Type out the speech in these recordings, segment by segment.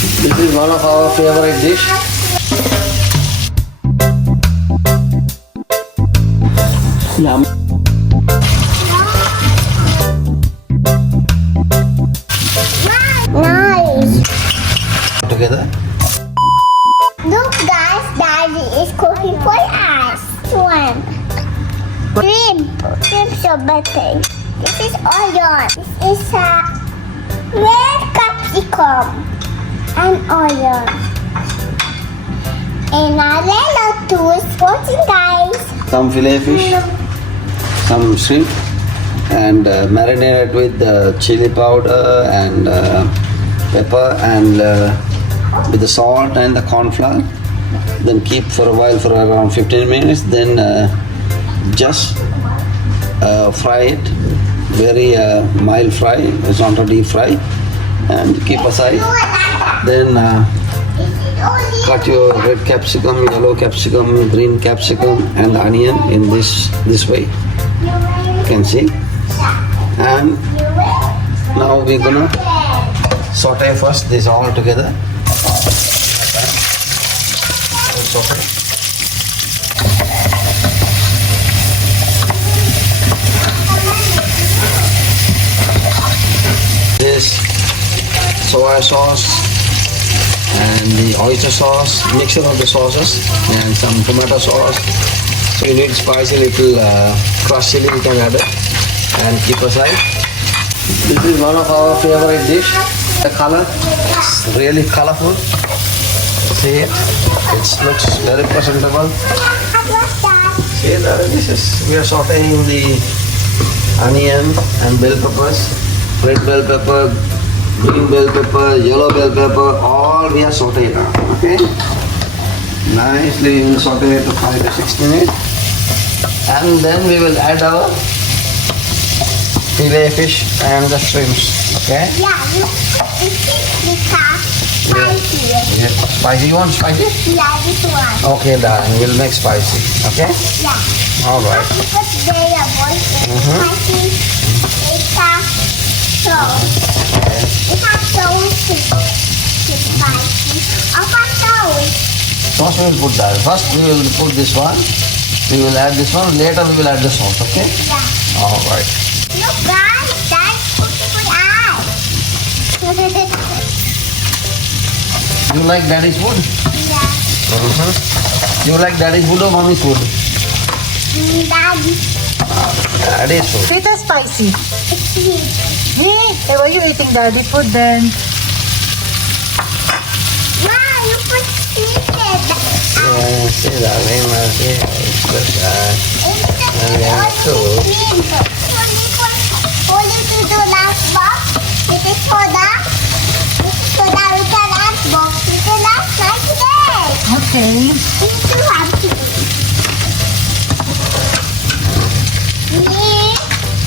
This is one of our favorite dish. Yum. Nice. Together. Look guys, Daddy is cooking for us. One. Shrimp spaghetti. This is onion. This is a red capsicum and onion. And a little toast. Watching guys. Some fillet fish, some shrimp, and marinated with chili powder and pepper and with the salt and the corn flour. Then keep for a while for around 15 minutes. Then just fry it, very mild fry. It's not a deep fry, and keep aside. Then cut your red capsicum, yellow capsicum, green capsicum, and onion in this way. You can see. And now we're gonna saute first this all together. Saute. This soy sauce and the oyster sauce, mixture of the sauces, and some tomato sauce. So you need spicy little crushed chili, you can add it and keep aside. This is one of our favorite dish. The color, it's really colorful. See it? It looks very presentable. See that we are sauteing the onion and bell peppers, red bell pepper, green bell pepper, yellow bell pepper, all we are sauteing now. Okay? Nicely we will saute it to 5 to 6 minutes. And then we will add our fillet fish and the shrimps. Okay? Yeah, you because spicy. Yeah. Spicy? You want spicy? Yeah, this one. Okay, darling. We'll make spicy. Okay? Yeah. Alright. You put variable spicy. It's so. It has sauce to spicy. Sauce we will put that. First we will put this one. We will add this one. Later we will add the sauce. Okay? Yeah. Alright. Look guys, that's cooking for us. You like daddy's food? Yeah. You like daddy's food or mommy's food? Daddy. Daddy's food. Sweet or spicy? It's sweet. Me? Hey, why are you eating daddy food then? Wow, you put sweet in it. Yeah, see darling. See how it's good. Only to the last box. This is soda. This is soda with the last box. This is the last night today. Okay. This is too hard to do.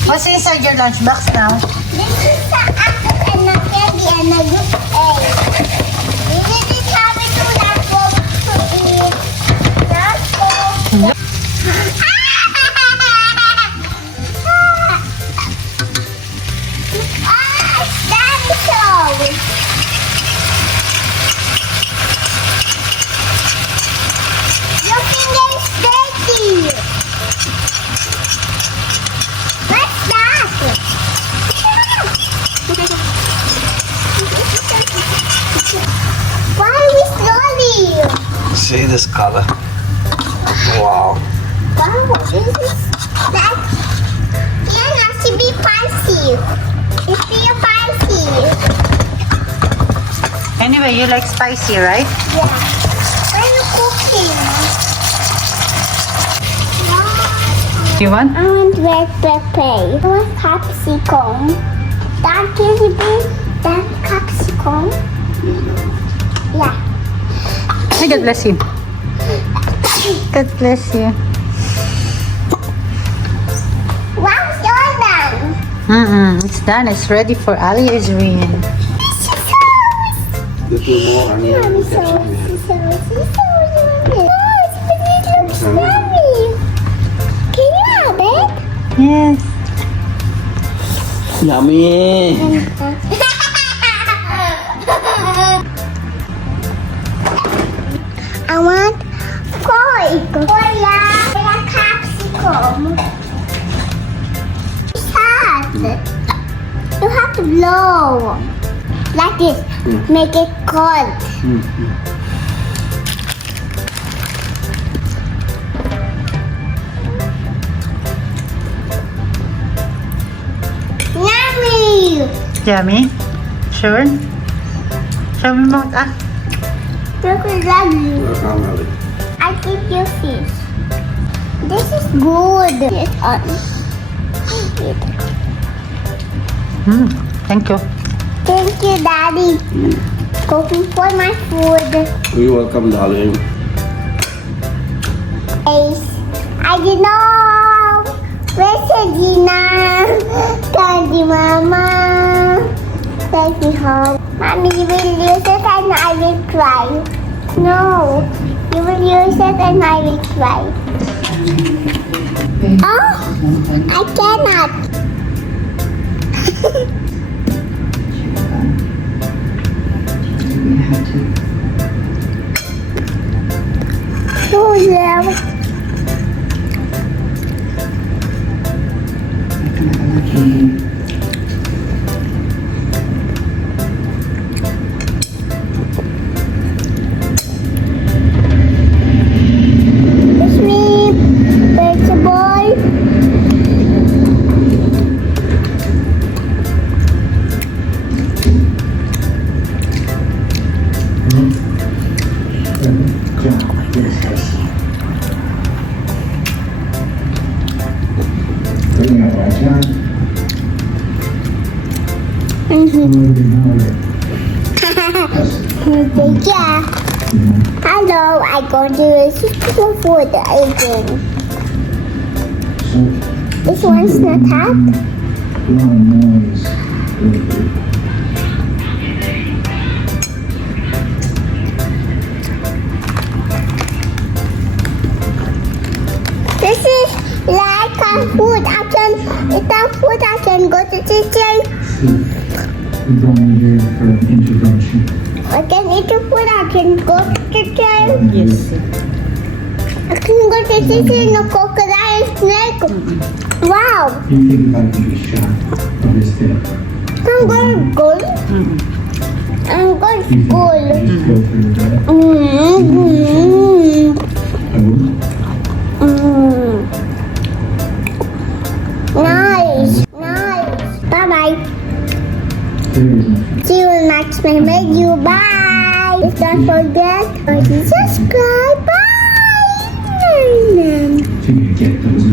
What's inside your lunchbox now? This is the apple and the candy and the good egg. This is how we do that box to eat. That's box. See this color. Wow. Wow, this is that. Yeah, it should be spicy. It's be spicy. Anyway, you like spicy, right? Yeah. When you cooking. Wow. You want? I want red pepper. I want capsicum. That can be that capsicum. Yeah. Hey, God bless you. God bless you. Wow, it's all done. It's done. It's ready for Aliyah, Ezrin. Little more onion and capsicum. Can you have it? Yes. Yummy. low. Like this. Make it cold. Yummy! Yummy? Sure? Show me mouth ah. Look at yummy. I give you fish. This is good. It's on. Thank you. Thank you, Daddy. Cooking for my food. You're welcome, darling. Ace. I didn't know. Where's Gina? Candy, Mama. Take me home. Mommy, you will use it and I will try. No, you will use it and I will try. Oh, I cannot. Oh, yeah. It's me, vegetable. Yeah. Hello, I'm going to super food again. This one's not hot. This is like a food. It's a food I can go to kitchen. We're going here for an intervention. I can eat the food. I can go to kitchen. Yes. I can go to kitchen. No crocodile snake. Wow. You think if I can be shot of this thing? I'm going to go. I'm going You to think school. I can just go through that? I wouldn't. Nice. Nice. Bye-bye. There is nothing. See you next video. Bye. Don't forget to subscribe. Bye. So you get those